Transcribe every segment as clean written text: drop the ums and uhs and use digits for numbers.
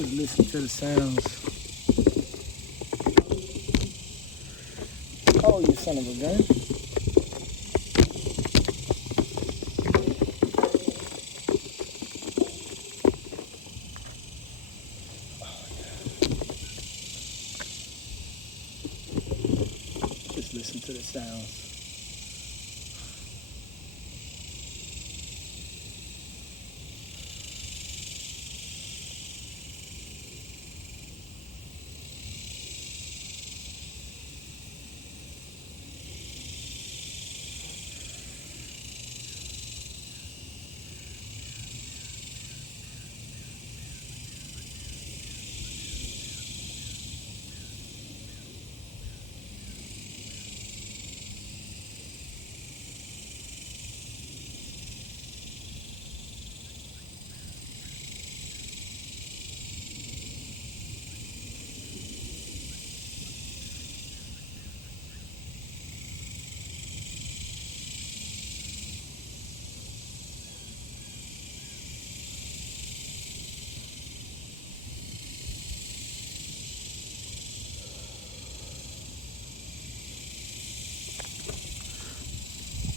Just listen to the sounds. Oh, you son of a gun. Just listen to the sounds.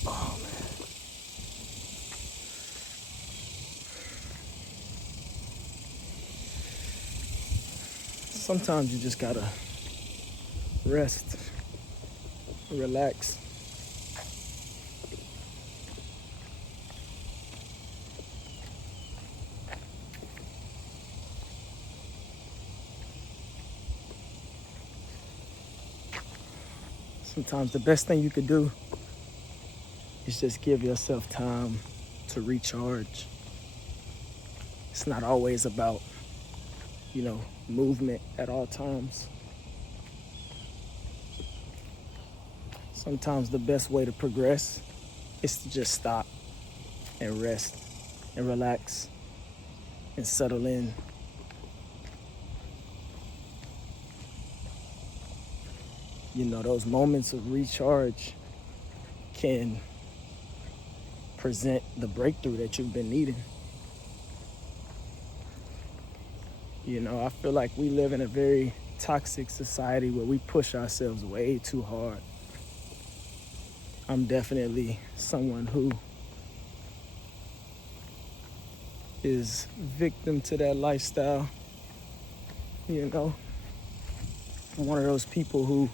Oh man. Sometimes you just gotta rest, relax. Sometimes the best thing you could do is just give yourself time to recharge. It's not always about, movement at all times. Sometimes the best way to progress is to just stop and rest and relax and settle in. Those moments of recharge can present the breakthrough that you've been needing. I feel like we live in a very toxic society where we push ourselves way too hard. I'm definitely someone who is victim to that lifestyle. I'm one of those people who,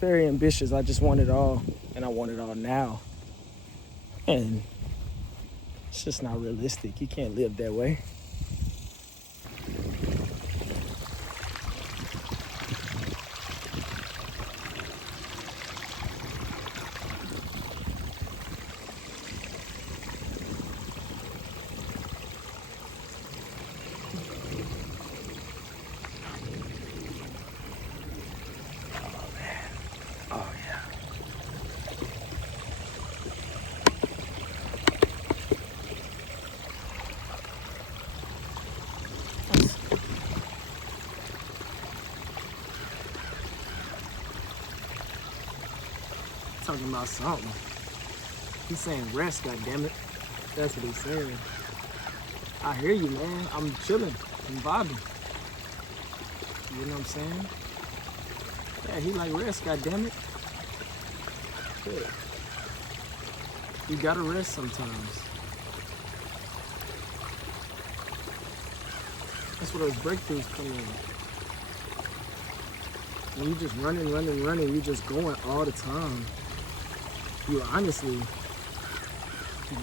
very ambitious. I just want it all, and I want it all now. And it's just not realistic. You can't live that way. Talking about something. He's saying rest, goddammit. That's what he's saying. I hear you, man. I'm chilling. I'm vibing. You know what I'm saying? Yeah, he like rest, goddammit. Yeah. You gotta rest sometimes. That's where those breakthroughs come in. When you just running, you just going all the time, you honestly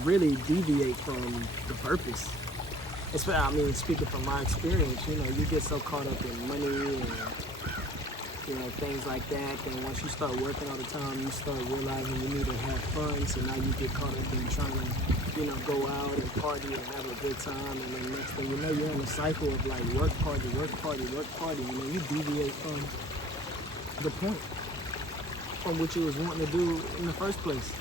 really deviate from the purpose. Speaking from my experience, you get so caught up in money and, things like that. And once you start working all the time, you start realizing you need to have fun. So now you get caught up in trying to, go out and party and have a good time. And then next thing you know, you're in a cycle of like work, party. You deviate from the point from what you was wanting to do in the first place.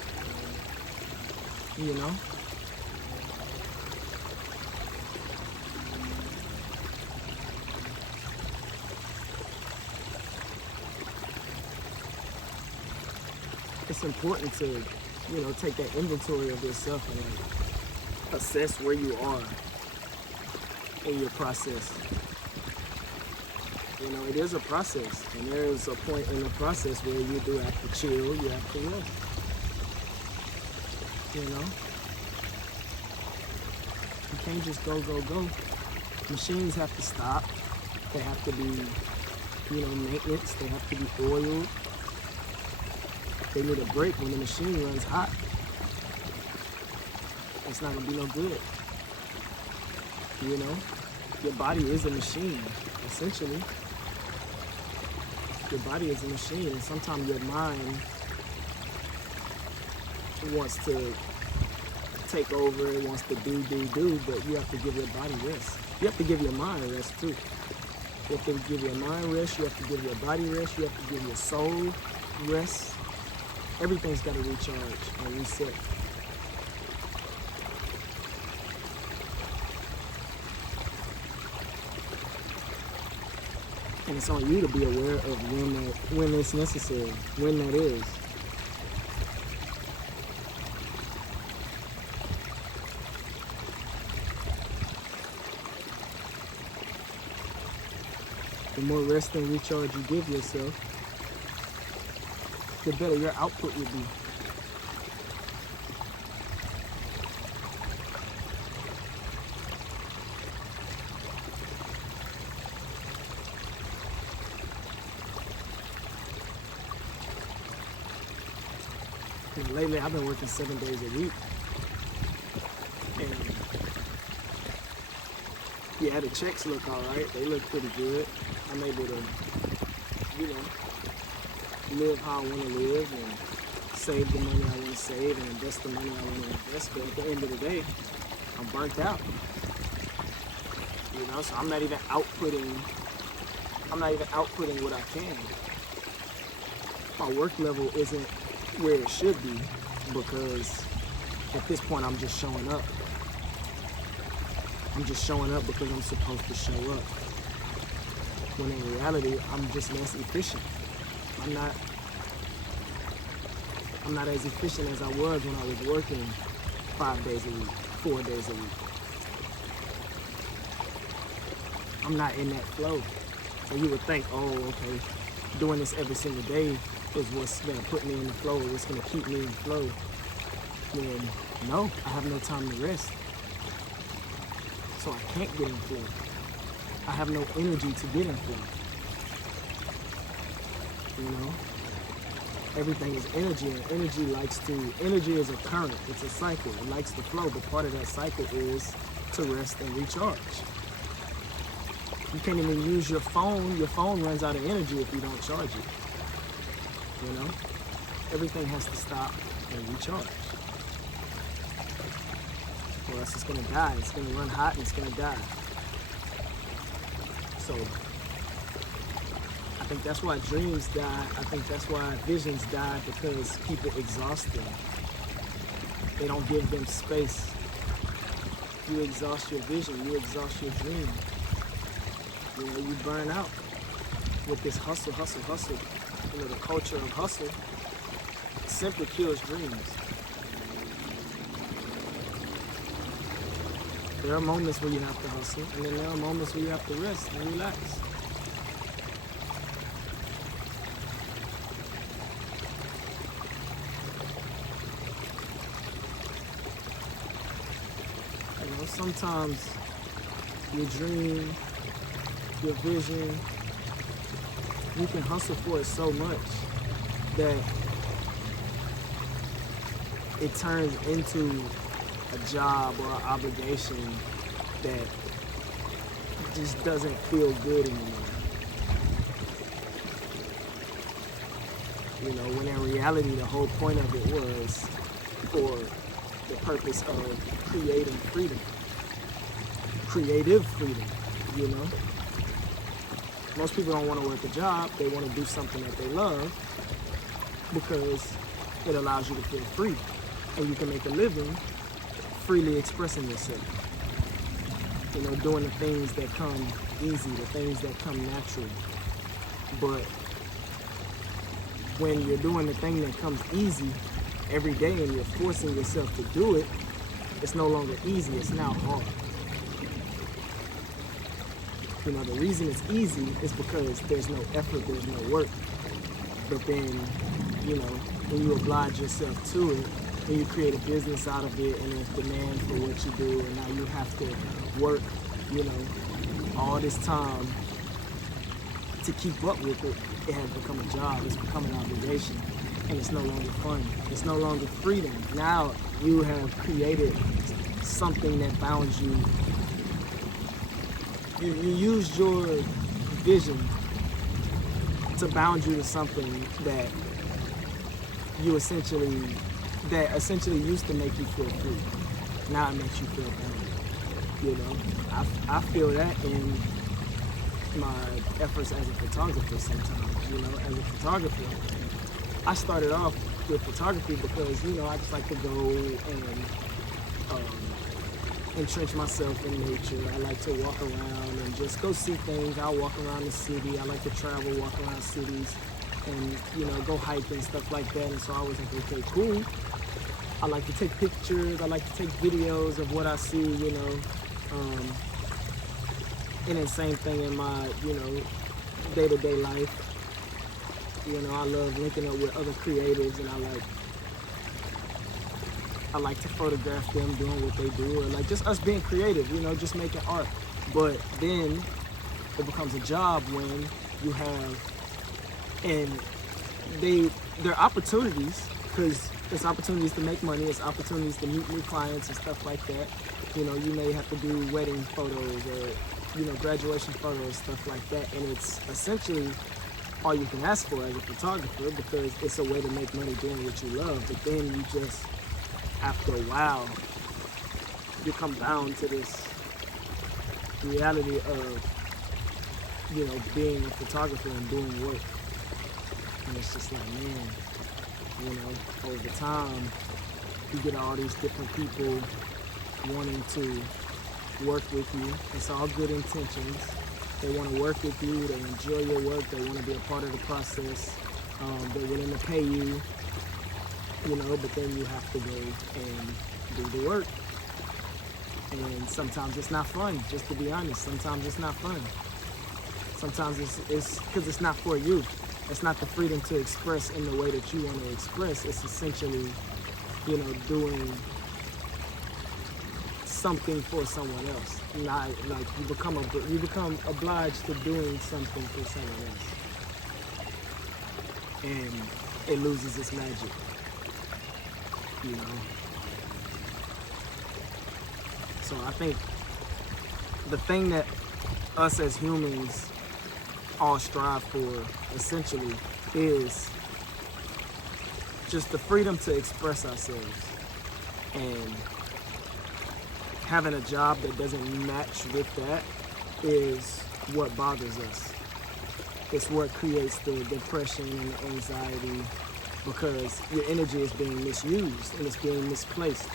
It's important to, take that inventory of yourself and assess where you are in your process. You know, it is a process, and there is a point in the process where you do have to chill, you have to rest. You know? You can't just go, go, go. Machines have to stop. They have to be, you know, maintenance. They have to be oiled. They need a break when the machine runs hot. It's not gonna be no good. You know? Your body is a machine, essentially. Your body is a machine, and sometimes your mind wants to take over, it wants to do, but you have to give your body rest. You have to give your mind rest too. You have to give your mind rest, you have to give your body rest, you have to give your soul rest. Everything's got to recharge and reset. And it's on you to be aware of when it's necessary, when that is. The more rest and recharge you give yourself, the better your output will be. And lately, I've been working 7 days a week. And yeah, the checks look all right. They look pretty good. I'm able to, you know, live how I want to live and save the money I want to save and invest the money I want to invest. But at the end of the day, I'm burnt out. You know, so I'm not even outputting what I can. My work level isn't where it should be because at this point I'm just showing up. I'm just showing up because I'm supposed to show up. When in reality, I'm just less efficient. I'm not as efficient as I was when I was working 5 days a week, 4 days a week. I'm not in that flow. And you would think, oh, okay, doing this every single day is what's gonna put me in the flow, what's gonna keep me in the flow. When no, I have no time to rest. So I can't get in flow. I have no energy to get in flow. You know? Everything is energy, and energy is a current, it's a cycle, it likes to flow, but part of that cycle is to rest and recharge. You can't even use your phone runs out of energy if you don't charge it. You know? Everything has to stop and recharge. Or else it's gonna die, it's gonna run hot and it's gonna die. So, I think that's why dreams die. I think that's why visions die, because people exhaust them. They don't give them space. You exhaust your vision, you exhaust your dream. You know, you burn out with this hustle. You know, the culture of hustle simply kills dreams. There are moments where you have to hustle, and then there are moments where you have to rest and relax. You know, sometimes your dream, your vision, you can hustle for it so much that it turns into a job or an obligation that just doesn't feel good anymore. You know, when in reality the whole point of it was for the purpose of creating freedom. Creative freedom, you know? Most people don't want to work a job, they want to do something that they love because it allows you to feel free and you can make a living freely expressing yourself. You know, doing the things that come easy, the things that come natural. But when you're doing the thing that comes easy every day and you're forcing yourself to do it, it's no longer easy, it's now hard. You know, the reason it's easy is because there's no effort, there's no work. But then, you know, when you oblige yourself to it, and you create a business out of it, and there's demand for what you do, and now you have to work, you know, all this time to keep up with it, it has become a job, it's become an obligation, and it's no longer fun. It's no longer freedom. Now you have created something that bounds you. You used your vision to bound you to something that essentially used to make you feel free. Now it makes you feel bound. You know, I feel that in my efforts as a photographer sometimes. You know, as a photographer, I started off with photography because, you know, I just like to go and entrench myself in nature. I like to walk around and just go see things. I'll walk around the city. I like to travel, walk around cities, and, you know, go hike and stuff like that. And so I was like, okay, cool. I like to take pictures. I like to take videos of what I see, you know. And then same thing in my, you know, day-to-day life. You know, I love linking up with other creatives, and I like to photograph them doing what they do, or like just us being creative, you know, just making art. But then it becomes a job when you have, and there are opportunities, because it's opportunities to make money, it's opportunities to meet new clients and stuff like that. You know, you may have to do wedding photos or, you know, graduation photos, stuff like that. And it's essentially all you can ask for as a photographer, because it's a way to make money doing what you love. But then you just, after a while, you come down to this reality of, you know, being a photographer and doing work. And it's just like, man, you know, over time, you get all these different people wanting to work with you. It's all good intentions. They want to work with you. They enjoy your work. They want to be a part of the process. They're willing to pay you, you know, but then you have to go and do the work. And sometimes it's not fun, just to be honest. Sometimes it's not fun. Sometimes it's because it's not for you. It's not the freedom to express in the way that you want to express. It's essentially, you know, doing something for someone else. Not like you become obliged to doing something for someone else, and it loses its magic. You know. So I think the thing that us as humans all strive for essentially is just the freedom to express ourselves, and having a job that doesn't match with that is what bothers us. It's what creates the depression and the anxiety, because your energy is being misused and it's being misplaced.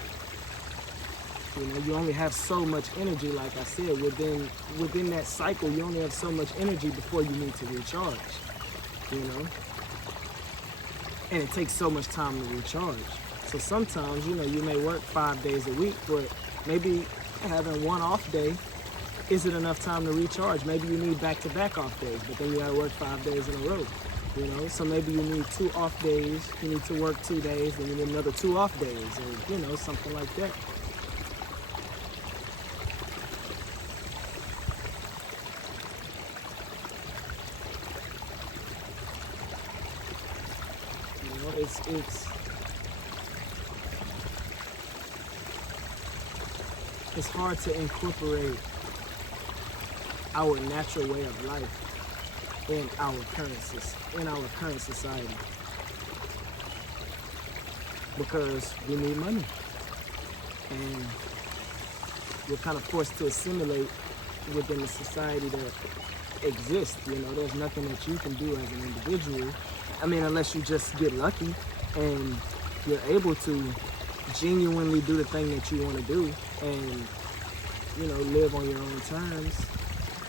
You know, you only have so much energy, like I said, within that cycle, you only have so much energy before you need to recharge, you know? And it takes so much time to recharge. So sometimes, you know, you may work 5 days a week, but maybe having one off day isn't enough time to recharge. Maybe you need back-to-back off days, but then you gotta work 5 days in a row, you know? So maybe you need 2 off days, you need to work 2 days, then you need another 2 off days, or, you know, something like that. It's hard to incorporate our natural way of life in our current society, because we need money, and we're kind of forced to assimilate within the society that exists. You know, there's nothing that you can do as an individual. I mean, unless you just get lucky and you're able to genuinely do the thing that you want to do and, you know, live on your own terms.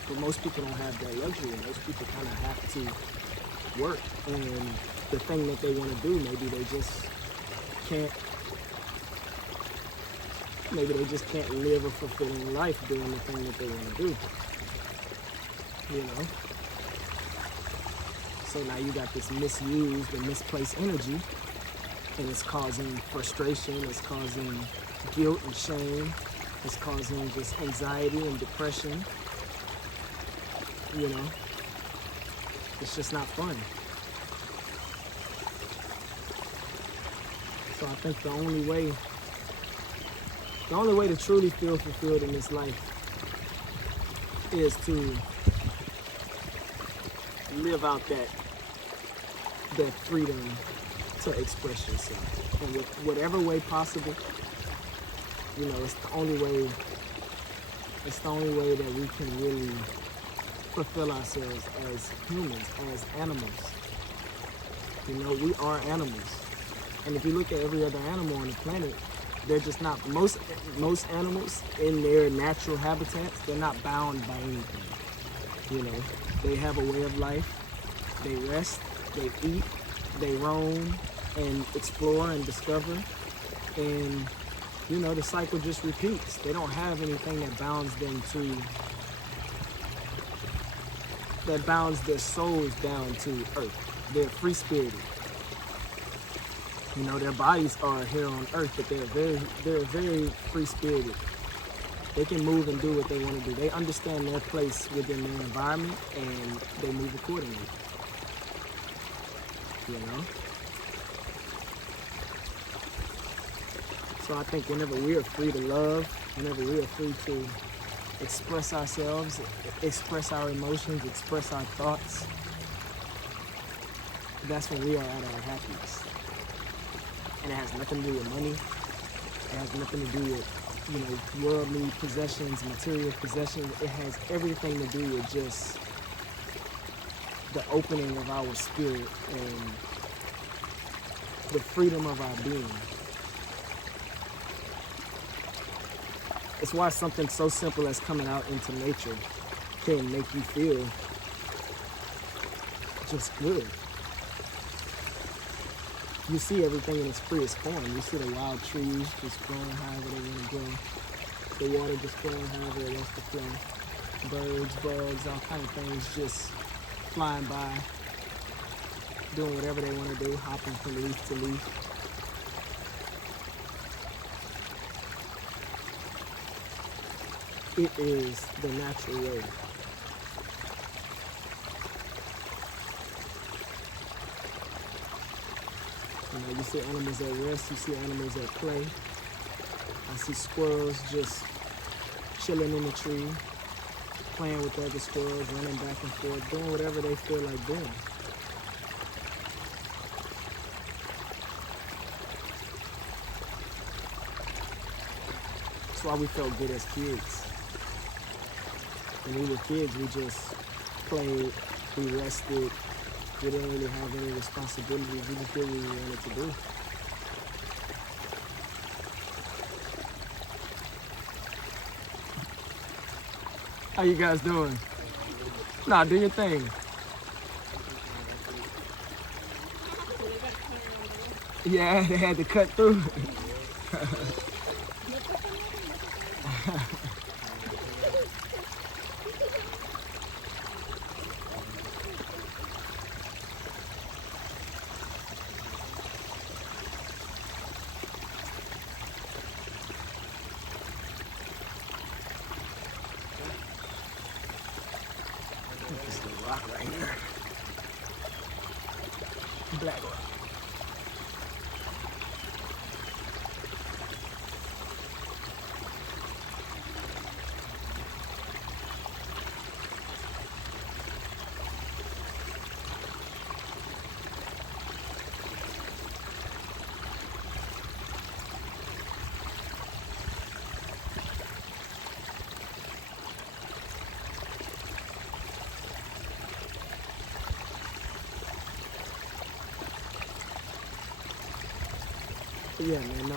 But most people don't have that luxury. Most people kind of have to work, and the thing that they want to do, maybe they just can't live a fulfilling life doing the thing that they want to do. you know? So now you got this misused and misplaced energy, and it's causing frustration, it's causing guilt and shame, it's causing just anxiety and depression, you know? It's just not fun. So I think the only way to truly feel fulfilled in this life is to live out that freedom to express yourself. And with whatever way possible, you know, it's the only way that we can really fulfill ourselves as humans, as animals. You know, we are animals. And if you look at every other animal on the planet, they're just not, most animals in their natural habitats, they're not bound by anything. You know, they have a way of life, they rest, they eat, they roam and explore and discover. And, you know, the cycle just repeats. They don't have anything that bounds their souls down to earth. They're free-spirited. You know, their bodies are here on earth, but they're very free-spirited. They can move and do what they want to do. They understand their place within their environment, and they move accordingly. You know? So I think whenever we are free to love, whenever we are free to express ourselves, express our emotions, express our thoughts, that's when we are at our happiest. And it has nothing to do with money. It has nothing to do with, you know, worldly possessions, material possessions. It has everything to do with just the opening of our spirit and the freedom of our being. It's why something so simple as coming out into nature can make you feel just good. You see everything in its freest form. You see the wild trees just growing however they want to grow. The water just flowing however it wants to flow. Birds, bugs, all kind of things just flying by, doing whatever they want to do, hopping from leaf to leaf. It is the natural way. You know, you see animals at rest, you see animals at play. I see squirrels just chilling in the tree, playing with the other squirrels, running back and forth, doing whatever they feel like doing. That's why we felt good as kids. When we were kids, we just played, we rested, we didn't really have any responsibilities, we just did what we wanted to do. How you guys doing? Nah, do your thing. Yeah, they had to cut through. This little rock right here. Black rock. But yeah, man, the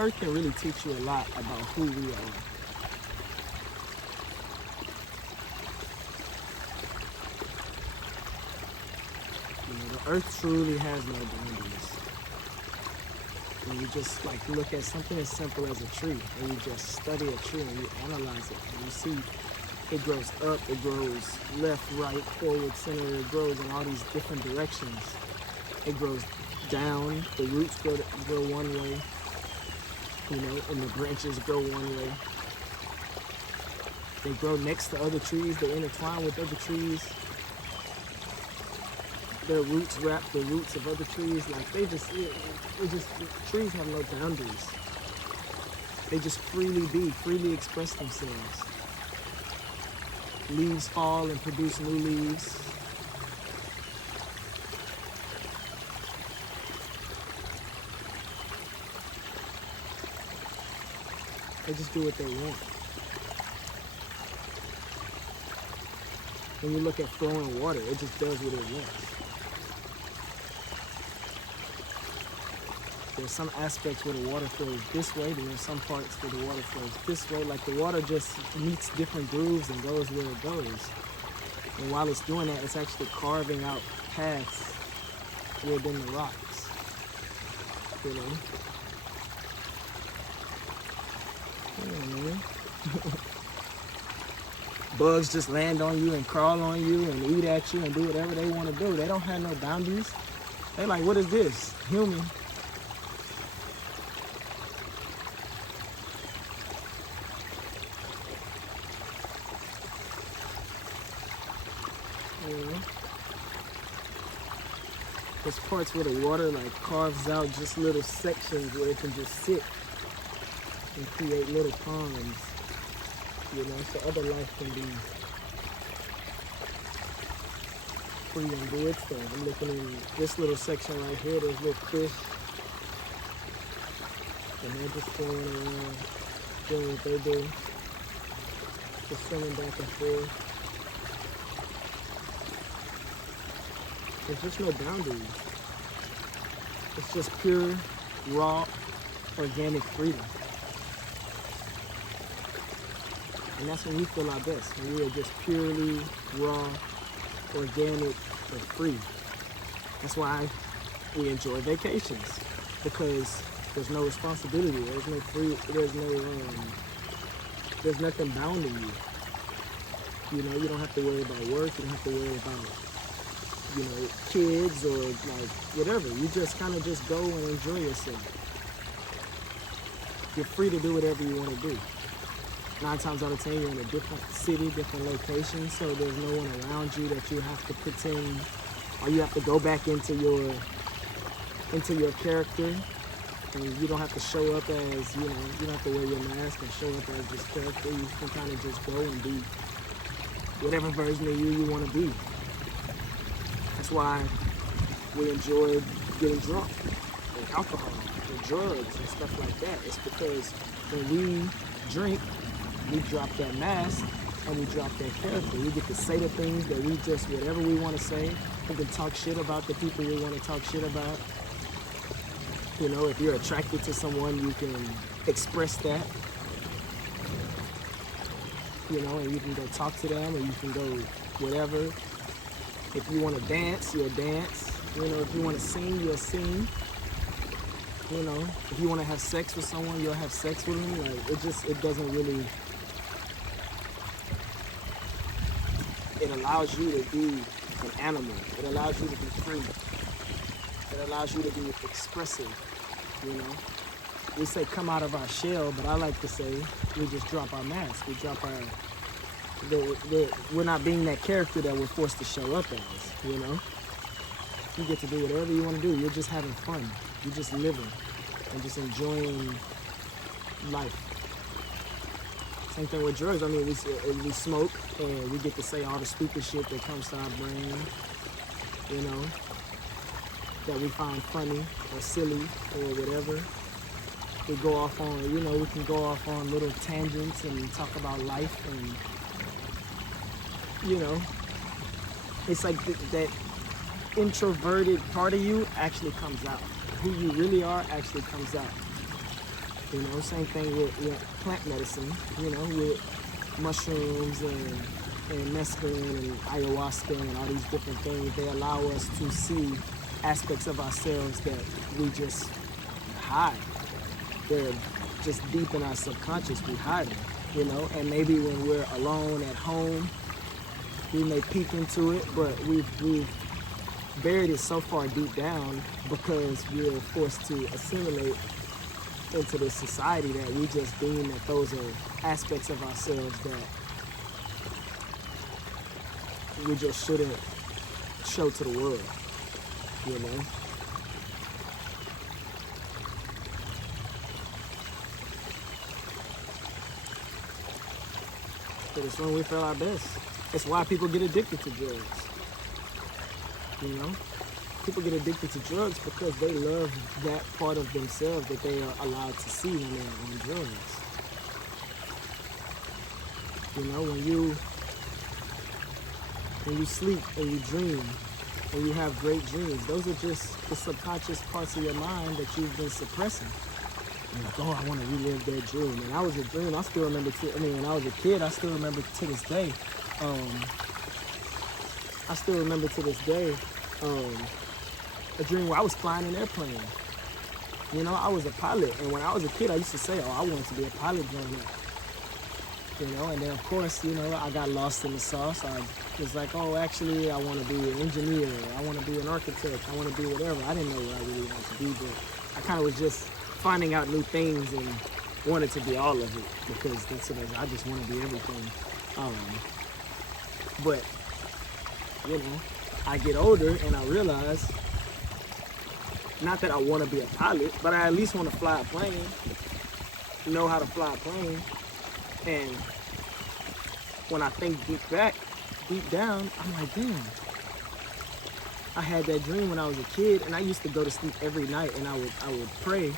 earth can really teach you a lot about who we are. You know, the earth truly has no boundaries. When you just like look at something as simple as a tree, and you just study a tree and you analyze it, and you see It grows up, it grows left, right, forward, center. It grows in all these different directions. It grows down. The roots grow one way, and the branches grow one way. They grow next to other trees. They intertwine with other trees. Their roots wrap the roots of other trees. Like trees have no boundaries. They just freely express themselves. Leaves fall and produce new leaves. They just do what they want. When you look at flowing water, it just does what it wants. There's some aspects where the water flows this way, then there's some parts where the water flows this way. Like the water just meets different grooves and goes where it goes. And while it's doing that, it's actually carving out paths within the rocks. Bugs just land on you and crawl on you and eat at you and do whatever they want to do. They don't have no boundaries. They're like, what is this? Human. There's parts where the water like carves out just little sections where it can just sit and create little ponds, so other life can be free and do its thing. I'm looking in this little section right here, there's little fish, and they're just swimming around, doing what they do, just swimming back and forth. There's just no boundaries. It's just pure, raw, organic freedom. And that's when we feel our best, when we are just purely raw, organic, and free. That's why we enjoy vacations, because there's no responsibility, there's no free, there's nothing bounding you. You don't have to worry about work, you don't have to worry about kids or like whatever. You just kind of just go and enjoy yourself. You're free to do whatever you want to do. 9 times out of 10, you're in a different city, different location, so there's no one around you that you have to pretend, or you have to go back into your character, and you don't have to show up as, you don't have to wear your mask and show up as this character. You can kind of just go and be whatever version of you want to be. That's why we enjoy getting drunk, and alcohol, and drugs, and stuff like that. It's because when we drink, we drop that mask, and we drop that character. We get to say the things that we just, whatever we want to say. We can talk shit about the people we want to talk shit about. If you're attracted to someone, you can express that. And you can go talk to them, or you can go whatever. If you want to dance, you'll dance. If you want to sing, you'll sing. If you want to have sex with someone, you'll have sex with them. Like, it doesn't really, it allows you to be an animal. It allows you to be free. It allows you to be expressive, We say come out of our shell, but I like to say we just drop our mask. We drop our, we're not being that character that we're forced to show up as, You get to do whatever you want to do. You're just having fun. You're just living and just enjoying life. Same thing with drugs. I mean, we smoke and we get to say all the stupid shit that comes to our brain, that we find funny or silly or whatever. We go off on, we can go off on little tangents and talk about life, and it's like that introverted part of you actually comes out. Who you really are actually comes out. Same thing with plant medicine, with mushrooms and mescaline and ayahuasca and all these different things. They allow us to see aspects of ourselves that we just hide. They're just deep in our subconscious. We hide them. you know, and maybe when we're alone at home, we may peek into it, but we've buried it so far deep down because we're forced to assimilate into this society that we just deem that those are aspects of ourselves that we just shouldn't show to the world, you know? But it's when we feel our best. It's why people get addicted to drugs, you know? People get addicted to drugs because they love that part of themselves that they are allowed to see when they're on drugs. You know, when you sleep and you dream and you have great dreams, those are just the subconscious parts of your mind that you've been suppressing. You're like, oh, I want to relive that dream. And I was a dream. I still remember, when I was a kid, I still remember to this day. A dream where I was flying an airplane. You know, I was a pilot. And when I was a kid, I used to say, oh, I wanted to be a pilot growing up. You know, and then of course, you know, I got lost in the sauce. I was like, oh, actually, I want to be an engineer. I want to be an architect. I want to be whatever. I didn't know what I really wanted to be, but I kind of was just finding out new things and wanted to be all of it because that's what I just want to be everything. But, you know, I get older and I realize, not that I want to be a pilot, but I at least want to fly a plane, know how to fly a plane. And when I think deep down, I'm like, damn, I had that dream when I was a kid, and I used to go to sleep every night and I would pray.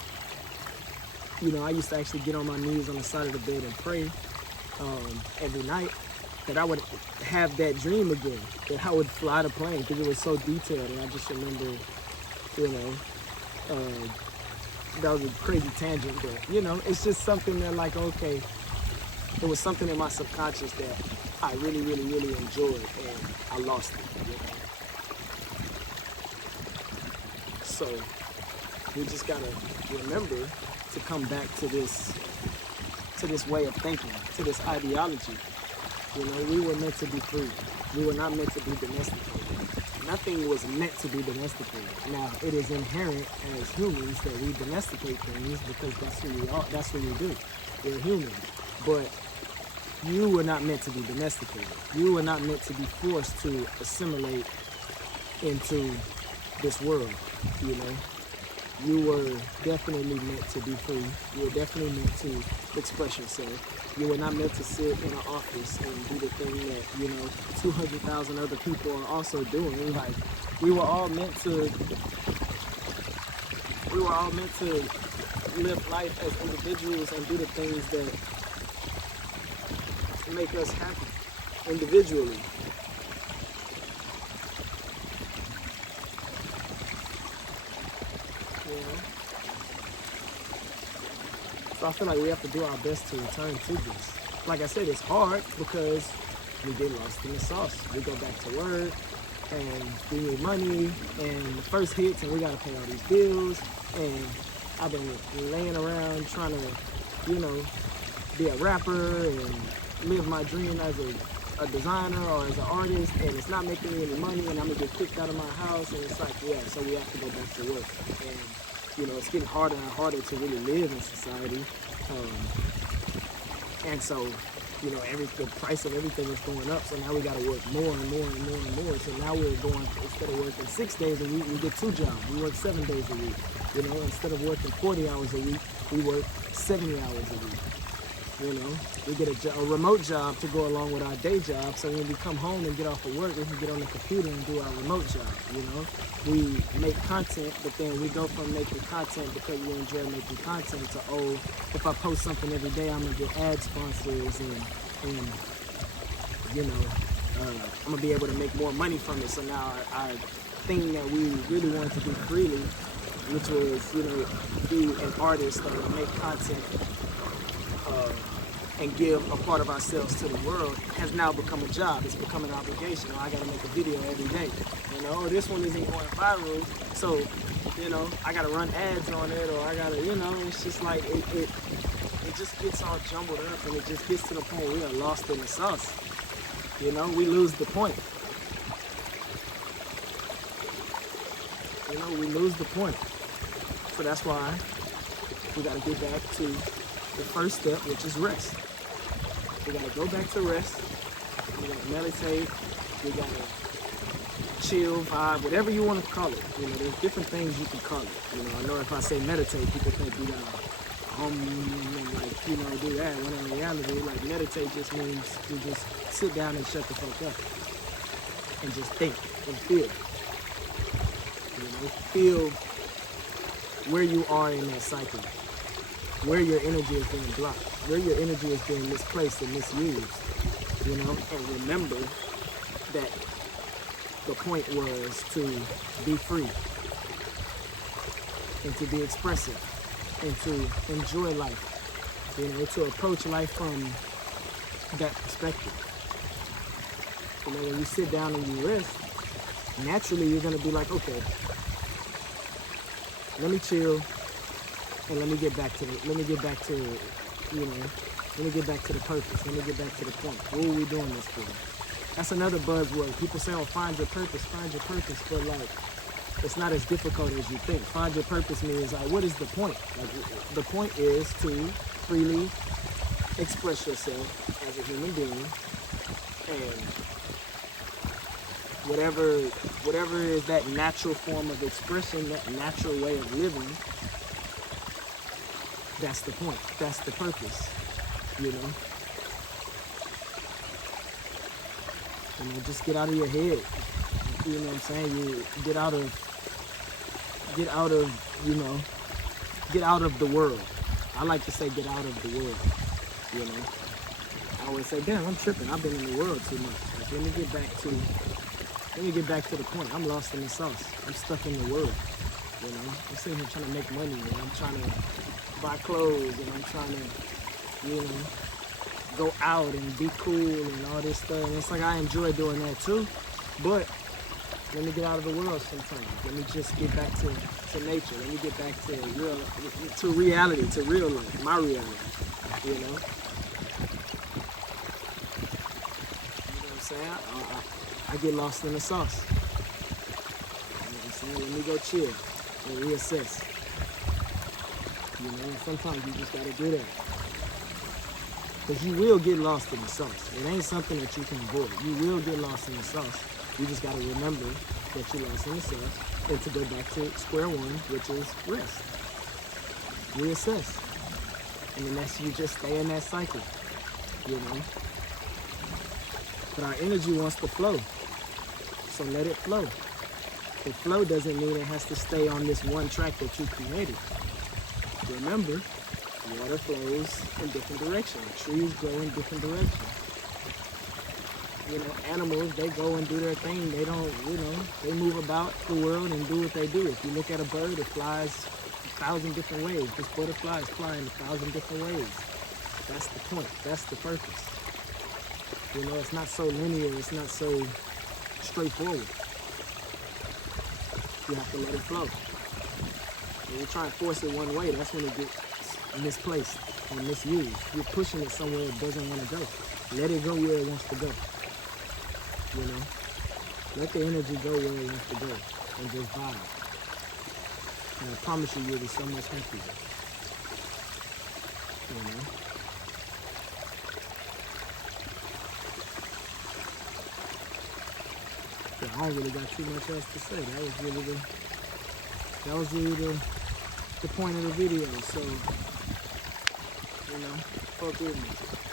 You know, I used to actually get on my knees on the side of the bed and pray every night that I would have that dream again, that I would fly the plane because it was so detailed. And I just remember, you know, that was a crazy tangent, but you know, it's just something that like, okay, it was something in my subconscious that I really, really, really enjoyed, and I lost it. You know? So we just gotta remember to come back to this way of thinking, to this ideology. You know, we were meant to be free. We were not meant to be domesticated. Nothing was meant to be domesticated. Now, it is inherent as humans that we domesticate things because that's who we are. That's what we do. We're human. But you were not meant to be domesticated. You were not meant to be forced to assimilate into this world, you know. You were definitely meant to be free. You were definitely meant to express yourself. You were not meant to sit in an office and do the thing that, you know, 200,000 other people are also doing. Like, we were all meant to live life as individuals and do the things that make us happy individually. You know? So I feel like we have to do our best to return to this. Like I said, it's hard because we get lost in the sauce. We go back to work and we need money and the first hits and we gotta pay all these bills, and I've been laying around trying to, you know, be a rapper and live my dream as a designer or as an artist, and it's not making me any money, and I'm gonna get kicked out of my house, and it's like, yeah, so we have to go back to work. And you know, it's getting harder and harder to really live in society. And so, you know, the price of everything is going up, so now we gotta work more and more and more and more. So now we're going, instead of working 6 days a week, we get 2 jobs. We work 7 days a week. You know, instead of working 40 hours a week, we work 70 hours a week. You know, we get a remote job to go along with our day job, so when we come home and get off of work, we can get on the computer and do our remote job, you know. We make content, but then we go from making content because we enjoy making content to, oh, if I post something every day, I'm going to get ad sponsors and you know, I'm going to be able to make more money from it. So now our thing that we really wanted to do freely, which was, you know, be an artist or make content, and give a part of ourselves to the world, has now become a job. It's become an obligation. I gotta make a video every day. You know, this one isn't going viral, so, you know, I gotta run ads on it, or I gotta, you know, it's just like, it just gets all jumbled up, and it just gets to the point where we are lost in the sauce. You know, we lose the point. You know, we lose the point. So that's why we got to get back to the first step, which is rest. We got to go back to rest. We got to meditate. We got to chill, vibe, whatever you want to call it. You know, there's different things you can call it. You know, I know if I say meditate, people think we got to and like, you know, do that. When in reality, like, meditate just means you just sit down and shut the fuck up and just think and feel. You know, feel where you are in that cycle, where your energy is being blocked, where your energy is being misplaced and misused. You know, and remember that the point was to be free and to be expressive and to enjoy life, you know, to approach life from that perspective. You know, when you sit down and you rest, naturally you're gonna be like, okay, let me chill and let me get back to the purpose, let me get back to the point. What are we doing this for? That's another buzzword. People say, oh, find your purpose, but like, it's not as difficult as you think. Find your purpose means, like, what is the point? Like, the point is to freely express yourself as a human being, and whatever is that natural form of expression, that natural way of living, that's the point. That's the purpose, you know? You know, just get out of your head. You know what I'm saying? You get out of the world. I like to say get out of the world, you know? I always say, damn, I'm tripping. I've been in the world too much. Like, let me get back to the point. I'm lost in the sauce. I'm stuck in the world, you know? I'm sitting here trying to make money, and I'm trying to buy clothes, and I'm trying to, you know, go out and be cool and all this stuff. And it's like, I enjoy doing that too, but let me get out of the world sometimes. Let me just get back to nature. Let me get back to reality, to real life, my reality, you know? You know what I'm saying? I get lost in the sauce. You know what I'm saying? Let me go chill and reassess. You know, and sometimes you just gotta do that. Because you will get lost in the sauce. It ain't something that you can avoid. You will get lost in the sauce. You just got to remember that you're lost in the sauce and to go back to square one, which is rest. Reassess. And then that's you just stay in that cycle, you know. But our energy wants to flow. So let it flow. The flow doesn't mean it has to stay on this one track that you created. Remember, water flows in different directions. Trees grow in different directions. You know, animals, they go and do their thing. They don't, you know, they move about the world and do what they do. If you look at a bird, it flies 1,000 different ways. This butterfly is flying 1,000 different ways. That's the point. That's the purpose. You know, it's not so linear. It's not so straightforward. You have to let it flow. When you try and force it one way, that's when it gets misplaced and misused. You're pushing it somewhere it doesn't want to go. Let it go where it wants to go. You know? Let the energy go where it wants to go and just vibe. And I promise you, you'll be so much happier. You know? Yeah, I don't really got too much else to say. That was really the point of the video. So, you know, fuck with me.